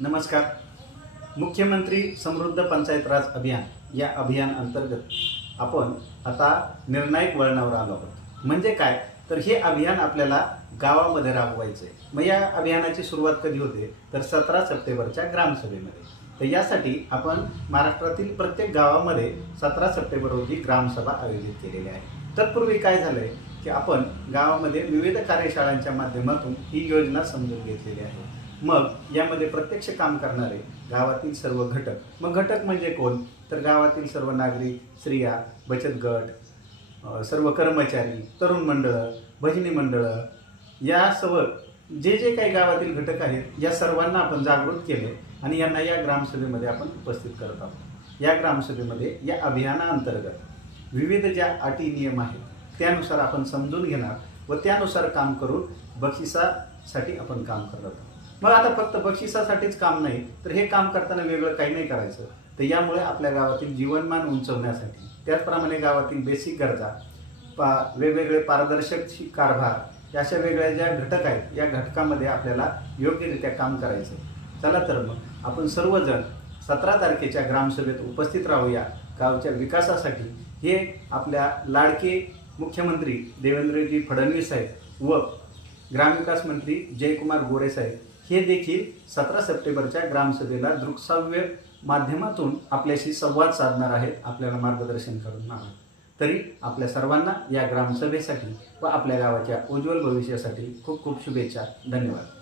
नमस्कार. मुख्यमंत्री समृद्ध पंचायत राज अभियान या अभियान अंतर्गत आपण आता निर्णायक वळणावर आलो आहोत. म्हणजे काय तर हे अभियान आपल्याला गावामध्ये राबवायचं आहे. मग या अभियानाची सुरुवात कधी होते तर 17 सप्टेंबरच्या ग्रामसभेमध्ये. तर यासाठी आपण महाराष्ट्रातील प्रत्येक गावामध्ये 17 सप्टेंबर रोजी ग्रामसभा आयोजित केलेल्या आहे. तत्पूर्वी काय झालंय की आपण गावामध्ये विविध कार्यशाळांच्या माध्यमातून ही योजना समजून घेतलेली आहे. मग यामध्ये प्रत्यक्ष काम करणारे गावातील सर्व घटक, मग घटक म्हणजे कोण तर गावातील सर्व नागरिक, स्त्रिया, बचत गट, सर्व कर्मचारी, तरुण मंडळं, भजनी मंडळं, या सर्व जे जे काही गावातील घटक आहेत या सर्वांना आपण जागृत केले आणि यांना या ग्रामसभेमध्ये आपण उपस्थित करत आहोत. या ग्रामसभेमध्ये या अभियानाअंतर्गत विविध ज्या अटी नियम आहेत त्यानुसार आपण समजून घेणार व त्यानुसार काम करून बक्षिसासाठी आपण काम करत आहोत. मग आता फक्त बक्षिसासाठीच काम नाही तर हे काम करताना वेगळं काही नाही करायचं. तर यामुळे आपल्या गावातील जीवनमान उंचवण्यासाठी, त्याचप्रमाणे गावातील बेसिक गरजा, वेगवेगळे पारदर्शक कारभार, अशा वेगळ्या ज्या घटक आहेत या घटकामध्ये आपल्याला योग्यरित्या काम करायचं. चला तर मग आपण सर्वजण 17 तारखेच्या ग्रामसभेत उपस्थित राहूया. गावच्या विकासासाठी हे आपल्या लाडके मुख्यमंत्री देवेंद्रजी फडणवीस साहेब व ग्रामविकास मंत्री जयकुमार गोरे साहेब हे देखील 17 सप्टेंबरच्या ग्रामसभेला दृकश्राव्य माध्यमातून आपल्याशी संवाद साधणार आहेत, आपल्याला मार्गदर्शन करणार आहेत. तरी आपल्या सर्वांना या ग्रामसभेसाठी व आपल्या गावाच्या उज्ज्वल भविष्यासाठी खूप खूप शुभेच्छा. धन्यवाद.